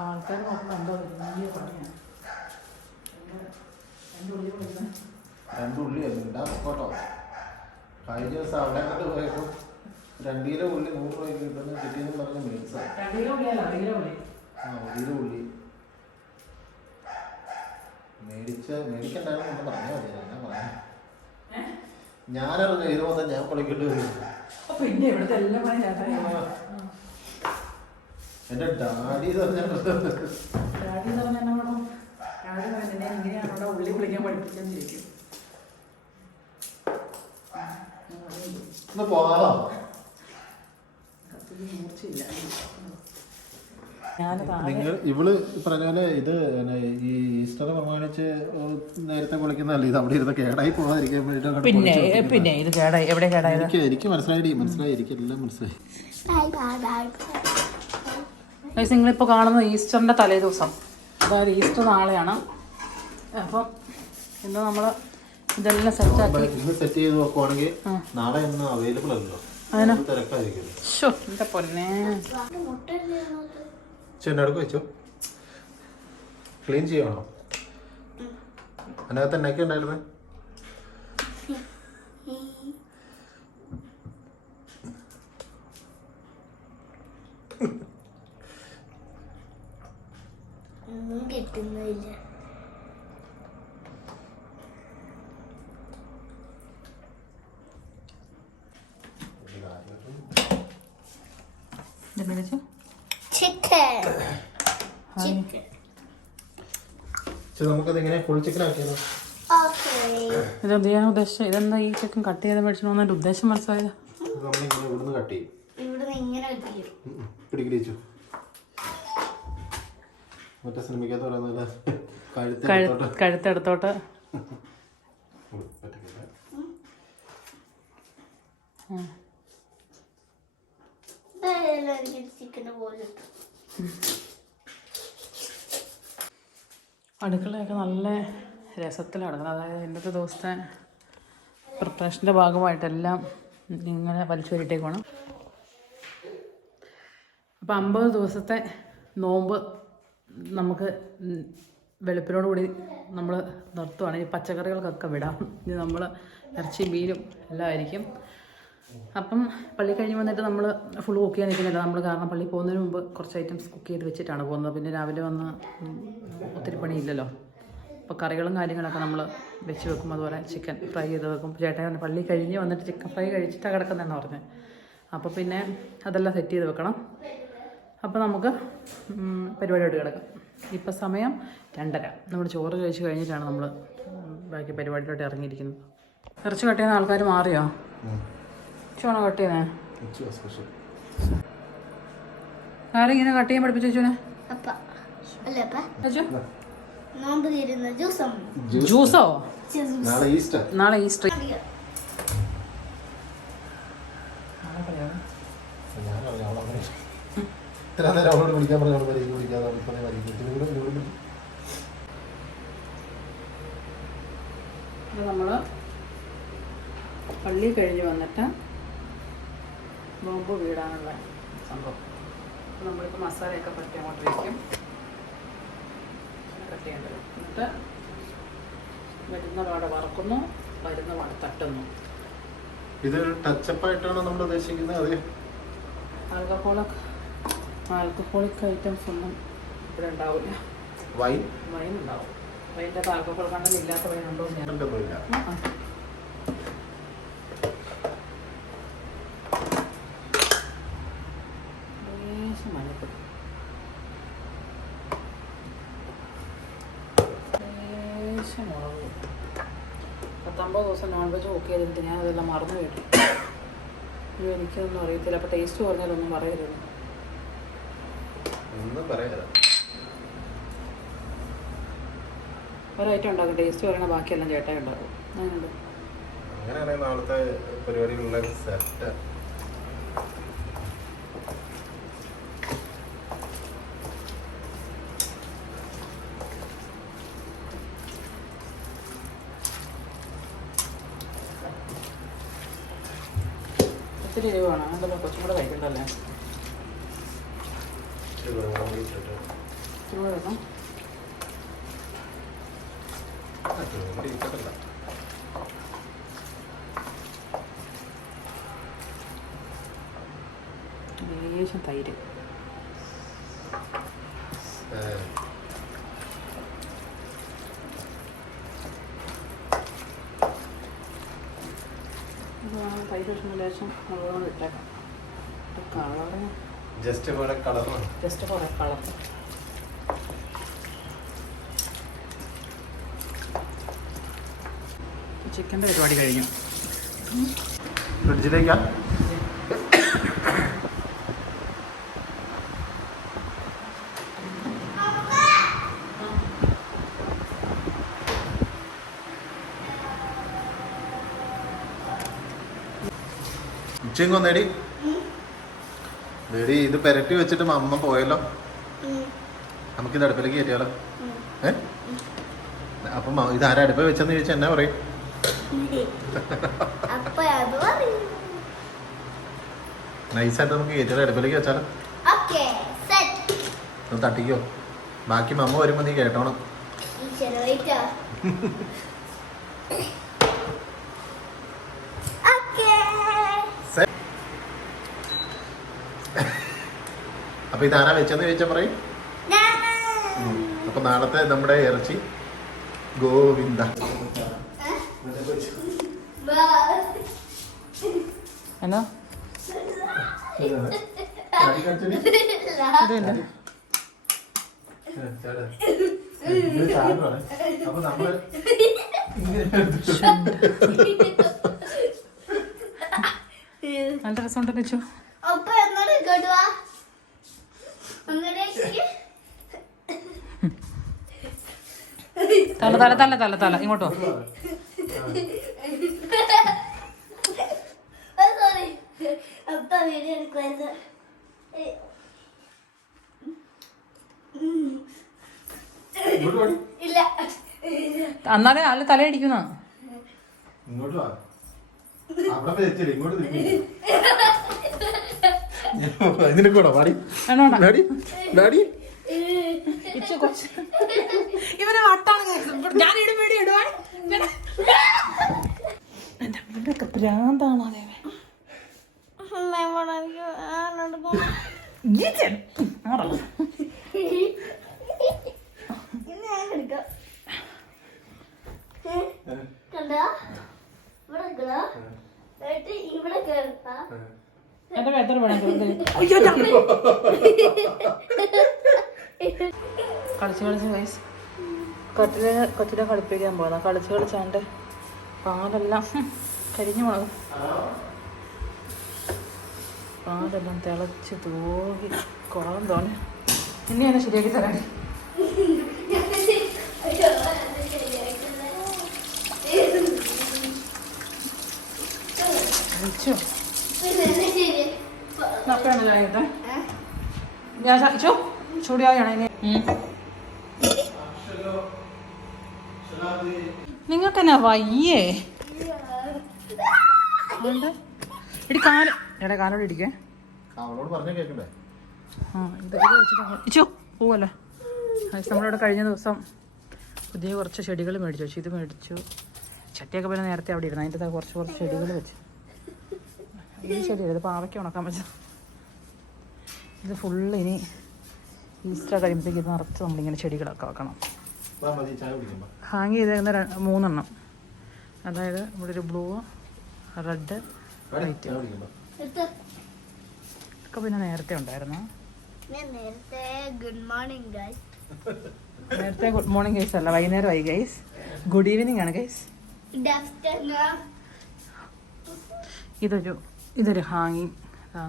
ആൾക്കാർ നോക്കുമ്പോൾ എന്തോ വലിയ പണിയാണ് എന്റെ ഉള്ളിൽ വിളിക്കുന്ന രണ്ട് ഉള്ളി ഇടാൻ പൊക്കോട്ടോ കഴിഞ്ഞ ദിവസം അവിടെ കണ്ട് പോയപ്പോൾ രണ്ട് കിലോ ഉള്ളി നൂറ് രൂപ കിട്ടുന്ന കിട്ടിയെന്ന് പറഞ്ഞ മേടിച്ച രണ്ട് കിലോ ഉള്ളിയല്ല ഒരു കിലോ ഉള്ളി. ആ ഒരു കിലോ ഉള്ളി. മേടിച്ച മേടിക്കണ്ടായിരുന്നു പറഞ്ഞാൽ മതി ഞാൻ പറയാ. ഞാനറിഞ്ഞ മൊത്തം ഞാൻ പൊളിക്കേണ്ടി വരും. പിന്നെ ഇവിടുത്തെ എല്ലാം എന്റെ ഡാഡി ഡാഡി എന്ന് പറഞ്ഞാൽ എന്നോട് ഡാഡി പറഞ്ഞ ഇങ്ങനെയാണ് അവിടെ ഉള്ളി പൊളിക്കാൻ പഠിപ്പിക്കാൻ ചോദിക്കും. ഒന്ന് പോകാം കത്തിക്ക് മൂർച്ചയില്ല. ഞാൻ നിങ്ങൾ ഇവൾ പറഞ്ഞ പോലെ ഇത് ഈ ഈസ്റ്റർ പ്രമാണിച്ച് നേരത്തെ വിളിക്കുന്നല്ലേ ഇത് അവിടെ ഇരുന്ന് കേടായി പോകാതിരിക്കാൻ വേണ്ടിട്ടാണ് പിന്നെ. പിന്നെ ഇത് കേടായി. എവിടെ കേടായി എനിക്ക് എനിക്ക് മനസ്സിലായി മനസ്സിലായി. എനിക്കെല്ലാം മനസ്സിലായി ഗൈസ് നിങ്ങളിപ്പോൾ കാണുന്നത് ഈസ്റ്ററിന്റെ തലേ ദിവസം. അതായത് ഈസ്റ്റർ നാളെയാണ്. അപ്പം ഇന്ന് നമ്മൾ ഇതെല്ലാം സെറ്റാക്കി സെറ്റ് ചെയ്ത് നോക്കുവാണെങ്കിൽ നാളെ ഇന്ന് അവൈലബിൾ അല്ലല്ലോ. അതിനാ? പൊന്നെ. ചെന്നടുക്ക് വെച്ചോ. ക്ലീൻ ചെയ്യണോ? അതിനകത്ത് എന്നൊക്കെ ഉണ്ടായിരുന്നേ ഒന്നും കിട്ടുന്നില്ല ചിക്കൻ ചിക്കൻ പക്ഷെ നമുക്കത് ഇങ്ങനെ ഫുൾ ചിക്കൻ ആക്കിയാലോ? കിട്ടുന്നില്ല ഇതെന്ത് ചെയ്യാൻ ഉദ്ദേശിച്ചത്? ഇതെന്താ ഈ ചിക്കൻ കട്ട് ചെയ്ത് മേടിച്ചോന്ന് എന്റെ ഉദ്ദേശം മനസ്സിലായത്? ഇവിടുന്ന് കട്ട് ചെയ്യും. ഇവിടുന്ന് ഇങ്ങനെ. പിടിക്കിടിച്ചു മറ്റേ സിനിമയ്ക്കകത്ത് പറയുന്നത് കഴുത്ത് കഴുത്തെടുത്തോട്ട്. അടുക്കളയൊക്കെ നല്ല രസത്തിലാണ് നടക്കുന്നത് അതായത് ഇന്നത്തെ ദിവസത്തെ പ്രിപ്പറേഷന്റെ ഭാഗമായിട്ടെല്ലാം ഇങ്ങനെ വലിച്ചു വരിട്ടേക്കാണ് അപ്പോൾ അമ്പത് ദിവസത്തെ നോമ്പ് നമുക്ക് വെളുപ്പിനോട് കൂടി നമ്മൾ നിർത്തുവാണ്. ഈ പച്ചക്കറികൾക്കൊക്കെ വിടാം. ഇനി നമ്മൾ ഇറച്ചി മീനും എല്ലാം ആയിരിക്കും. അപ്പം പള്ളി കഴിഞ്ഞ് വന്നിട്ട് നമ്മൾ ഫുൾ കുക്ക് ചെയ്യാൻ നിൽക്കുന്നില്ല. നമ്മൾ കാരണം പള്ളി പോകുന്നതിന് മുമ്പ് കുറച്ച് ഐറ്റംസ് കുക്ക് ചെയ്ത് വെച്ചിട്ടാണ് പോകുന്നത്. പിന്നെ രാവിലെ വന്ന് ഒത്തിരി പണിയില്ലല്ലോ. അപ്പോൾ കറികളും കാര്യങ്ങളൊക്കെ നമ്മൾ വെച്ച് വെക്കും. അതുപോലെ ചിക്കൻ ഫ്രൈ ചെയ്ത് വെക്കും. ചേട്ടൻ പറഞ്ഞു, പള്ളി കഴിഞ്ഞ് വന്നിട്ട് ചിക്കൻ ഫ്രൈ കഴിച്ചിട്ടാണ് കിടക്കുന്നതെന്ന് പറഞ്ഞത് അപ്പോൾ പിന്നെ അതെല്ലാം സെറ്റ് ചെയ്ത് വെക്കണം. അപ്പോൾ നമുക്ക് ഉം, പരിപാടിയോട്ട് കിടക്കാം. ഇപ്പം സമയം രണ്ടര. നമ്മൾ ചോറ് കഴിച്ച് കഴിഞ്ഞിട്ടാണ് നമ്മൾ ബാക്കി പരിപാടിയിലോട്ട് ഇറങ്ങിയിരിക്കുന്നത്. ഇറച്ചി കട്ട് ചെയ്യുന്ന ആൾക്കാർ മാറിയോ? ചോണോ കട്ട് സ്പെഷ്യൽ ആരും ഇങ്ങനെ കട്ട് ചെയ്യാൻ പഠിപ്പിച്ചു ജ്യൂസോ നാളെ ഈസ്റ്റർ. ഇത്ര നേരം അവളോട് വിളിക്കാൻ പറഞ്ഞു അവൾ വരിക വിളിക്കാതെ ഇപ്പം വരിക ഇതിലൂടെ ഇതിലൂടെ നമ്മൾ പള്ളി കഴിഞ്ഞ് വന്നിട്ട് നോമ്പ് വീടാനുള്ള സംഭവം. നമ്മളിപ്പോൾ മസാലയൊക്കെ പറ്റി അങ്ങോട്ട് വയ്ക്കും കട്ട് ചെയ്യേണ്ടത് എന്നിട്ട് വരുന്ന പാടെ വറക്കുന്നു വരുന്ന പാടെ തട്ടുന്നു ഇത് ടച്ചപ്പ് ആയിട്ടാണ് നമ്മൾ ഉദ്ദേശിക്കുന്നത്? അതെ. ആൽക്കഹോളൊക്കെ ആൽക്കഹോളിക് ഐറ്റംസ് ഒന്നും ഇവിടെ ഉണ്ടാവില്ല. വൈൻ വൈൻ ഉണ്ടാവും. വൈന്റെ ആൽക്കഹോൾ കണ്ടത് ഇല്ലാത്ത വൈൻ ഉണ്ടോ ഞാൻ ഒന്നുമില്ല ആ. ലേശം മഞ്ഞപ്പൊടി. ലേശം മുളക് പത്തൊമ്പത് ദിവസം നോൺ വെജ് കുക്ക് ചെയ്തിട്ട് ഞാൻ അതെല്ലാം മറന്നു കേട്ടു എനിക്കൊന്നും അറിയത്തില്ല. അപ്പോൾ ടേസ്റ്റ് പറഞ്ഞാലൊന്നും പറയരുത്. ഒന്നും പറയാതെ ഒരൈറ്റം ഉണ്ടാക്കും ടേസ്റ്റ് പറയണ ബാക്കിയെല്ലാം ചേട്ടായി ഉണ്ടാക്കും അങ്ങനെയുണ്ട് അങ്ങനെയാണെങ്കിൽ നാളത്തെ പരിപാടികളിലെ സെറ്റ് ഒത്തിരി എരിവാണ്. അതല്ല കുറച്ചും കൂടെ കഴിക്കണ്ടല്ലേ? ഇച്ചിരി ഇരിക്കത്തില്ല. ലേശം തൈര് തൈര് ലേശം മുളക് ഇട്ടേക്കാം കളറ് ജസ്റ്റ് ഇവിടെ കളർ ജസ്റ്റ് കുറേ കളർ ചിക്കന്റെ പരിപാടി കഴിഞ്ഞു. ഫ്രിഡ്ജിലേക്കാ? ഉച്ചയും കൊന്നേടി. നേടി ഇത് പെരട്ടി വെച്ചിട്ട് അമ്മ പോയല്ലോ. നമുക്കിത് അടുപ്പിലേക്ക് കയറ്റിയാലോ? ഏ? അപ്പം ഇത് ആരാ അടുപ്പ് വെച്ചെന്ന് ചോദിച്ചാൽ എന്നാ പറയും? നൈസായിട്ട് നമുക്ക് കയറ്റിയാലോ? അടുപ്പിലേക്ക് വെച്ചാലോ? ഒന്ന് തട്ടിക്കോ. ബാക്കി മമ്മ വരുമ്പോ നീ കേട്ടോണം ഈ ചെറുതായിട്ടോ ഓക്കേ അപ്പൊ ഇതാരാ വെച്ചെന്ന് ചോദിച്ചാൽ പറയും. അപ്പൊ നാളത്തെ നമ്മുടെ ഇറച്ചി ഗോവിന്ദ. എന്നാ? അപ്പൊ നമ്മൾ നല്ല രസമുണ്ട് വെച്ചു അപ്പൊ എന്നോട് തല തല തല തല തല. ഇങ്ങോട്ടോ. അന്നാലേ. ഇല്ല. എന്നാലേ നല്ല തലയടിക്കുന്ന ഇങ്ങോട്ട് കൂടെ വാടി വേണോ ഡാഡി ഡാഡി. ഇച്ചു കൊച്ച് ഇവനെ വട്ടാണ് ഞാൻ ഇടും വേണ്ടി ഇടുവാൻ എന്റെ ഭ്രാന്താണോ അതേ എന്റെ കളിച്ച് കളിച്ച് വയസ്സ് കട്ടിലെ കൊച്ചിനെ കളിപ്പിക്കാൻ പോകുന്ന കളിച്ച് കളിച്ചാണ്ട് പാലെല്ലാം കരിഞ്ഞു പോകും പാലെല്ലാം തിളച്ച് തൂകി കുളം തോന്നി ഇനിയാണ് ശരിയാക്കി തരാൻ വിളിച്ചോ അപ്പഴാണ് ചായ ഞാൻ ചോ ചൂടിയാവുകയാണ് ഇനി. നിങ്ങൾക്ക് എന്നാ വയ്യേ ഇടി കാൽ എടാ കാലോട് ഇടിക്കേ. അവളോട് പറഞ്ഞ കേക്കണ്ടേ? ആ ഇത് ഇത് വെച്ചിട്ട് ഇച്ചോ പോവല്ലോ? അത് നമ്മളിവിടെ കഴിഞ്ഞ ദിവസം പുതിയ കുറച്ച് ചെടികൾ മേടിച്ചു വെച്ചു ഇത് മേടിച്ചു. ചട്ടിയൊക്കെ പിന്നെ നേരത്തെ അവിടെ ഇരുന്നു. അതിന്റെ കുറച്ച് കുറച്ച് ചെടികൾ വെച്ചു. ഈ ചെടി ഇത് പാവയ്ക്ക് ഉണക്കാൻ വെച്ചു ഇത് ഫുള്ള് ഇനി ഈസ്റ്റർ കഴിയുമ്പോഴത്തേക്ക് ഇത് നിറച്ച് നമ്മളിങ്ങനെ ചെടികളൊക്കെ വെക്കണം. ഹാങ് ചെയ്തേക്കുന്ന മൂന്നെണ്ണം. അതായത് ഇവിടെ ഒരു ബ്ലൂ റെഡ് വൈറ്റ്. ഇതൊക്കെ പിന്നെ നേരത്തെ ഉണ്ടായിരുന്നു? ഞാൻ നേരത്തെ ഗുഡ് മോർണിംഗ് ഗൈസ് നേരത്തെ ഗുഡ് മോർണിംഗ് ഗൈസ് അല്ല വൈകുന്നേരമായി ഗൈസ്. ഗുഡ് ഈവനിങ് ആണ് ഗൈസ്. ഇതൊരു ഇതൊരു ഹാങ്ങിങ്. ആ.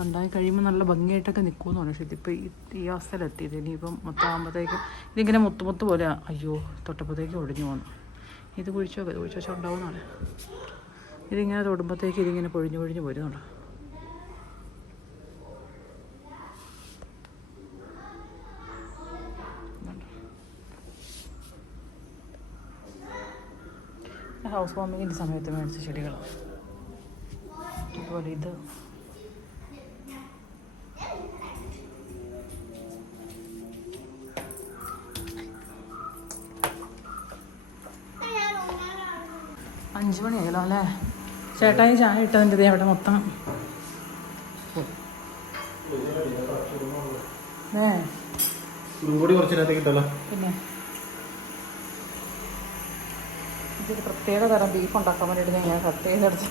ഉണ്ടായി കഴിയുമ്പോൾ നല്ല ഭംഗിയായിട്ടൊക്കെ നിൽക്കുമെന്ന് പറഞ്ഞു. പക്ഷേ ഇതിപ്പോൾ ഈ ഈ അവസ്ഥയിലെത്തിയത്. ഇനിയിപ്പം മൊത്തമാകുമ്പോഴത്തേക്കും ഇതിങ്ങനെ മുത്ത് മുത്ത് പോലെ അയ്യോ തൊട്ടപ്പോഴത്തേക്ക് ഒടിഞ്ഞു പോകുന്നു ഇത് കുഴിച്ചോ ഇത് കുഴിച്ചു വെച്ചാൽ ഉണ്ടാവുന്നതാണ് ഇതിങ്ങനെ തൊടുമ്പോഴത്തേക്ക് ഇതിങ്ങനെ പൊഴിഞ്ഞു പൊഴിഞ്ഞു പോരുന്നുണ്ടോ ഹൗസ് വാമിങ്ങിന്റെ സമയത്ത് മേടിച്ച ചെടികളാണ് അതുപോലെ ഇത്. അഞ്ച് മണിയായല്ലോ അല്ലേ? ചേട്ടായി ചായ ഇട്ടതിന്റെ ദേ അവിടെ മൊത്തം. ഏ? കൂടി കുറച്ചിനകത്ത് കിട്ടല്ലോ പിന്നെ? ഇതൊരു പ്രത്യേക തരം ബീഫ് ഉണ്ടാക്കാൻ വേണ്ടിയിട്ട് ഞാൻ കട്ട് ചെയ്തെടുത്ത്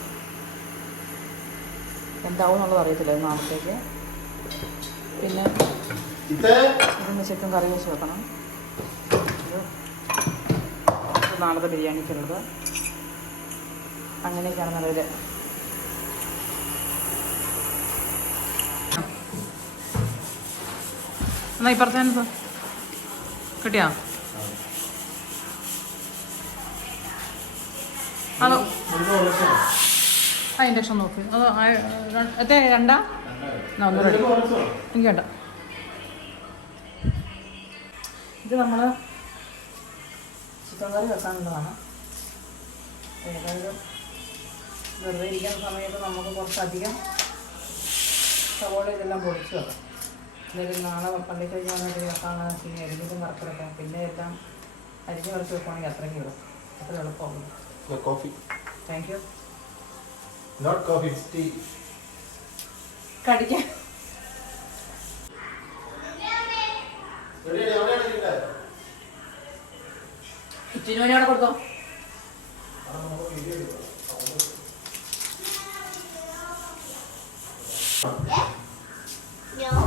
എന്താവും എന്നുള്ളത് അറിയത്തില്ല. നാളത്തേക്ക്. പിന്നെ ഇതേ ഇതൊന്ന് ചിക്കൻ കറി വെച്ച് വെക്കണം. നാളത്തെ ബിരിയാണിക്കുള്ളത്. അങ്ങനെയൊക്കെയാണ് നിലവിൽ എന്നാ ഇപ്പുറത്തെ കിട്ടിയാ? അതോ ആ ഇൻഡക്ഷൻ നോക്ക്. അത് എത്ര രണ്ടാ? എനിക്ക് ഇത് നമ്മൾ ചിക്കൻ കറി വെക്കാനുള്ളതാണ്. ഏതായാലും വെറുതെ ഇരിക്കുന്ന സമയത്ത് നമുക്ക് കുറച്ചധികം സവോള ഇതെല്ലാം പൊടിച്ചു വെക്കാം. എന്തായാലും നാളെ പള്ളി കഴിഞ്ഞാൽ വെക്കാനാണ് പിന്നെ അരിഞ്ഞിട്ടും കറക്കിടക്കാം പിന്നെ എല്ലാം അരിഞ്ഞ് കുറച്ച് വെക്കുവാണെങ്കിൽ അത്രയ്ക്ക് വിടും അത്ര എളുപ്പമാകും coffee thank you not coffee tea കടിക്കാൻ ഇച്ചിരി മണി അവിടെ കൊടുത്തോ? No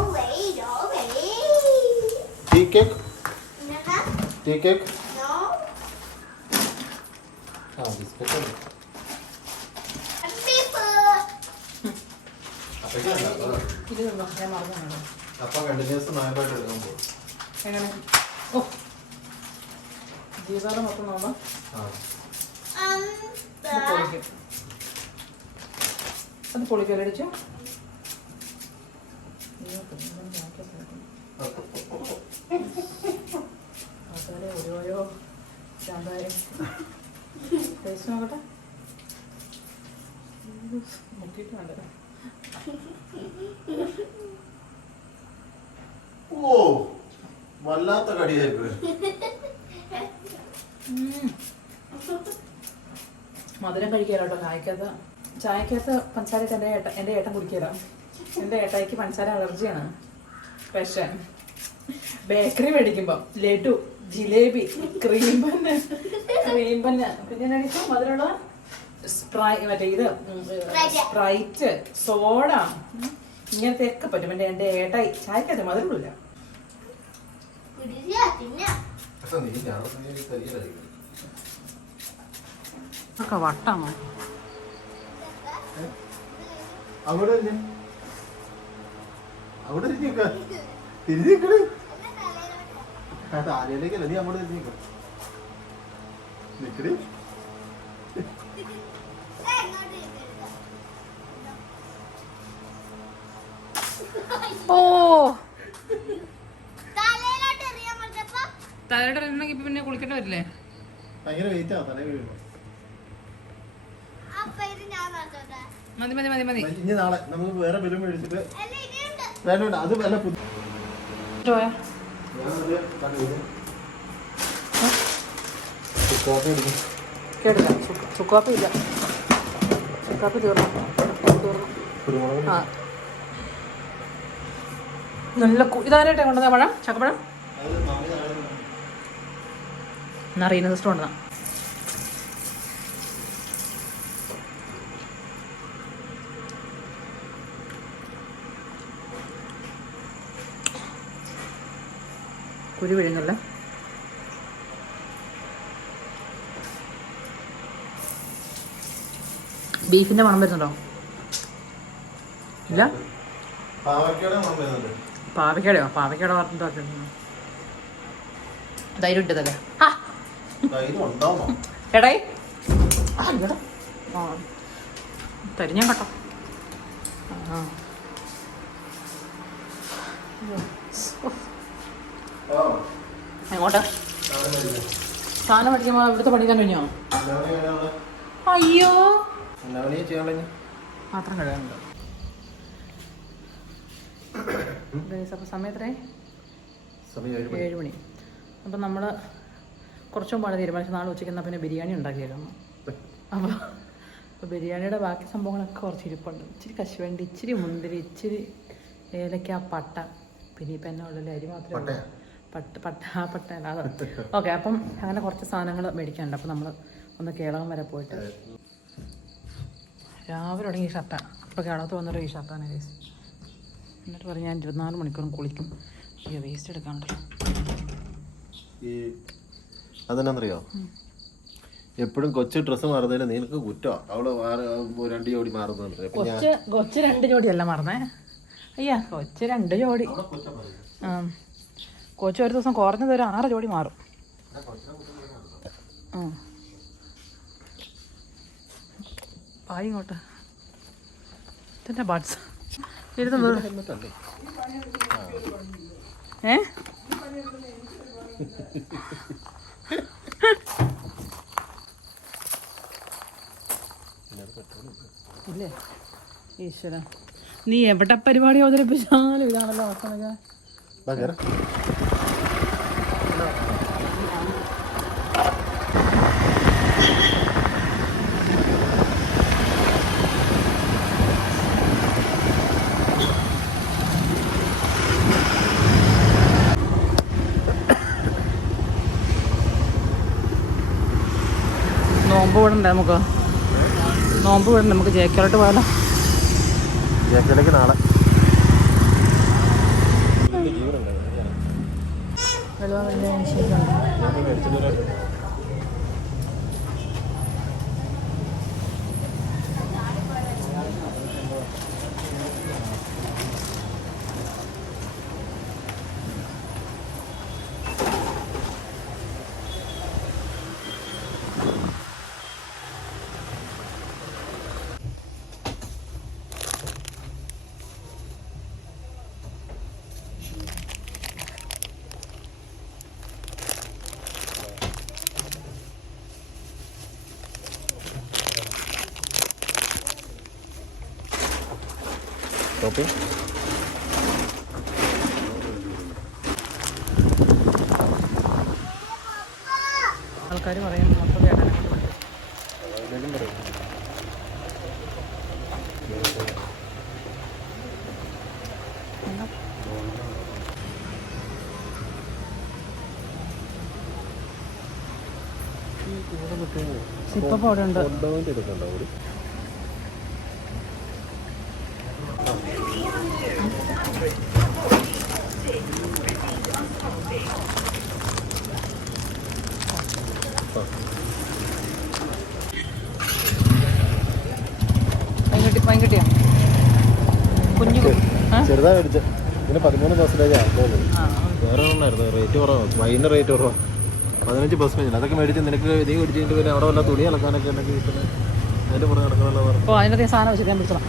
way, no way. Tea cake Nana, tea cake no. ആ ബിസ്ക്കറ്റ് People. ഇത് നിന്നോ ഞാൻ മറന്നു അപ്പൊ കണ്ടിന്യൂസ് നോയമ്പായിട്ട് എടുക്കാൻ പോകും എങ്ങനെ ഓ ജീവാറ് മൊത്തം. പൊളിക്കും അത് പൊളിക്കലടിച്ചു ടേസ്റ്റ് നോക്കട്ടെ. ഓ വല്ലാത്ത കടിയായിപ്പോയി. മധുരം കഴിക്കാലോട്ടോ ചായക്കകത്ത്. ചായക്കകത്ത് പഞ്ചസാരയൊക്കെ എന്റെ ഏട്ട എന്റെ ഏട്ടൻ കുടിക്കാലോ എന്റെ ഏട്ടായിക്ക് പഞ്ചാര അലർജിയാണ്. പക്ഷേ bakery മേടിക്കുമ്പം laddu jalebi cream bun cream bun പിന്നെ. എന്നാ കഴിക്കും മധുരമുള്ള സ്പ്രൈ മറ്റേ ഇത് സ്പ്രൈറ്റ്. സോഡ. ഇങ്ങനത്തെ ഒക്കെ പറ്റും. എന്റെ എന്റെ ഏട്ടായി. ചായക്കകത്ത് മധുരമില്ല. ഒക്കെ വട്ടാണോ? അവിടെ. അവിടെ ഇരിക്ക. തിരിഞ്ഞിക്കണ് ആര്യയിലേക്കല്ല നീ അങ്ങോട്ട് തിരിഞ്ഞു നിക്കടി ഏ, ഇങ്ങോട്ട് ഇരിക്കരുത്. ഓ. തലയുടെ ഇറങ്ങണമെങ്കിൽ പിന്നെ കുളിക്കേണ്ടി വരില്ലേ? ഭയങ്കര വെയിറ്റ് ആവും തലേ വീഴുമ്പോ. മതി മതി മതി മതി. ഇനി നാളെ നമുക്ക് വേറെ ബലൂൺ മേടിച്ചിട്ട് വേണ്ട അത് വല്ല പുതിയ കേട്ടില്ല. ചുക്ക് ചുക്കാപ്പി ഇല്ല. ചുക്കാപ്പി തീർന്നു. തീർന്നു. കുരുമുളക് ആ. നല്ല ഇതാരായിട്ടാ കൊണ്ടുവന്ന പഴം? ചക്കപ്പഴം? എന്നറിയുന്നത് ഇഷ്ടം കൊണ്ടുവന്ന കുരു വിഴുന്നുള്ള ബീഫിന്റെ മണം വരുന്നുണ്ടോ? ഇല്ല. പാവയ്ക്കടയോ പാവയ്ക്കട വറുത്തിട്ട് തൈര് ഇട്ടതല്ലേ? ആ തരിഞ്ഞാ കേട്ടോ. ആ, എങ്ങോട്ടാ. സാധനം പഠിക്കുമ്പോൾ ഇവിടുത്തെ പഠിക്കാൻ കഴിഞ്ഞോ? അയ്യോ. പാത്രം കഴുകാനുണ്ട് അപ്പോൾ സമയത്രേ സമയം ഏഴ് മണി. ഏഴ് മണി. അപ്പം നമ്മൾ കുറച്ചും പാടെ തീരുമാനിച്ചു നാളെ ഉച്ചയ്ക്ക് എന്നാൽ പിന്നെ ബിരിയാണി ഉണ്ടാക്കിയേക്കാം അപ്പോൾ അപ്പോൾ ബിരിയാണിയുടെ ബാക്കി സംഭവങ്ങളൊക്കെ കുറച്ച് ഇരിപ്പുണ്ട്. ഇച്ചിരി കശുവണ്ടി ഇച്ചിരി മുന്തിരി ഇച്ചിരി ഏലക്ക പട്ട. പിന്നെ ഇപ്പം എന്നാ ഉള്ളല്ലേ അരി മാത്രമേ? പട്ട് പട്ട പട്ട അല്ല ഓക്കെ അപ്പം അങ്ങനെ കുറച്ച് സാധനങ്ങൾ മേടിക്കാനുണ്ട്. അപ്പം നമ്മൾ ഒന്ന് കേളകം വരെ പോയിട്ട്. രാവിലെ തുടങ്ങി ഈ ഷർട്ടാണ് അപ്പോൾ കേളകത്ത് വന്നിട്ട് ഈ ഷർട്ടാണ് കേസ് എന്നിട്ട് പറഞ്ഞ് ഞാൻ ഇരുപത്തിനാല് മണിക്കൂറും കുളിക്കും. അയ്യോ വേസ്റ്റ് എടുക്കാനുണ്ടല്ലോ ഈ അതെന്നാന്നറിയോ? എപ്പോഴും കൊച്ചു ഡ്രസ്സ് മാറുന്നതിന് നിനക്ക് കുറ്റോ? അവൾ രണ്ട് ജോഡി മാറുന്നുണ്ട് കൊച്ചു രണ്ട് ജോഡിയല്ല മറന്നേ. അയ്യാ കൊച്ചു രണ്ട് ജോഡി. ആ കൊച്ച് ഒരു ദിവസം കുറഞ്ഞത് ഒരു ആറ് ജോഡി മാറും. പായി ഇങ്ങോട്ട്. ഇതെന്നെ ബഡ്സ് ഏ? ഇല്ലേ? ഈശ്വര. നീ എവിടെ പരിപാടി അവതരിപ്പിച്ചാലും ഇതാണല്ലോ അവസ്ഥ നോമ്പ് വിടണ്ടേ നമുക്ക്. നോമ്പ് വിടണ്ടേ നമുക്ക് ജേക്കലോട്ട് പോയാലോ ജേക്കലേക്ക് നാളെ വെള്ളം വലിയ ശരിയുണ്ട് ഷോപ്പിംഗ് ആൾക്കാർ പറയും മൊത്തം ചേട്ടനെ കൊണ്ട് അവിടെ ഉണ്ട്. ആ? മേടിച്ചത് മേടിച്ച ഇതിന് പതിമൂന്ന് പെർസെന്റേജ് ആകുള്ളൂ ആ വേറെ ഒന്നായിരുന്നു. റേറ്റ് കുറവാണ് വൈകുന്നേരം റേറ്റ് കുറവാണ് പതിനഞ്ച് പെർസെന്റേജ് അതൊക്കെ മേടിച്ച് നിനക്ക് ഇതേ മേടിച്ചിട്ട് പിന്നെ അവിടെ വല്ല തുണി അലക്കാനൊക്കെ ഉണ്ടെങ്കിൽ കിട്ടുന്നത് അതിന്റെ പുറത്ത് നടക്കാനുള്ള അതിനകത്ത് സാധനം വെച്ചിട്ട്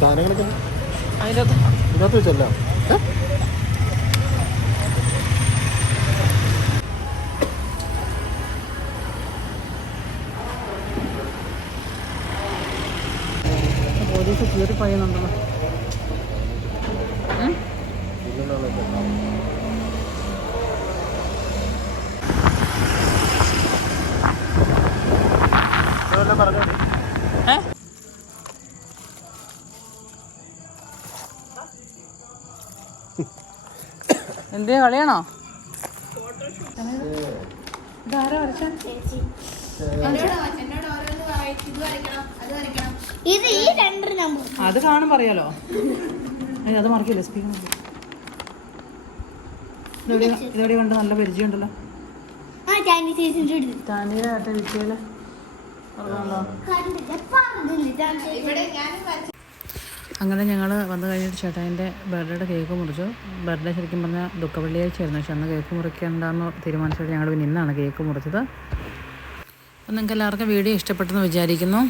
സാധനങ്ങളൊക്കെ അതിനകത്ത്. ഇതിനകത്ത് വെച്ചല്ല? പോലീസ് കീറി പറയുന്നുണ്ടല്ലോ. എന്തേ കളിയാണോ? അത് കാണും പറയാലോ. അത് മറക്കില്ല? സ്പീക്കർ ഇതോടെ കണ്ട് നല്ല ആട്ടെ വിറ്റിയല്ലേ പറഞ്ഞല്ലോ ഇവിടെ ചൈനീസ് അങ്ങനെ ഞങ്ങൾ വന്നു കഴിഞ്ഞിട്ട് ചേട്ടായിന്റെ ബർത്ത്ഡേയുടെ കേക്ക് മുറിച്ചു. ബർത്ത്ഡേ ശരിക്കും പറഞ്ഞാൽ ദുഃഖവെള്ളിയാഴ്ചയായിരുന്നു പക്ഷെ അന്ന് കേക്ക് മുറിക്കേണ്ടെന്ന് തീരുമാനിച്ചിട്ട് ഞങ്ങൾ പിന്നെ ഇന്നാണ് കേക്ക് മുറിച്ചത്. അപ്പം നിങ്ങൾക്ക് എല്ലാവർക്കും വീഡിയോ ഇഷ്ടപ്പെട്ടെന്ന് വിചാരിക്കുന്നു.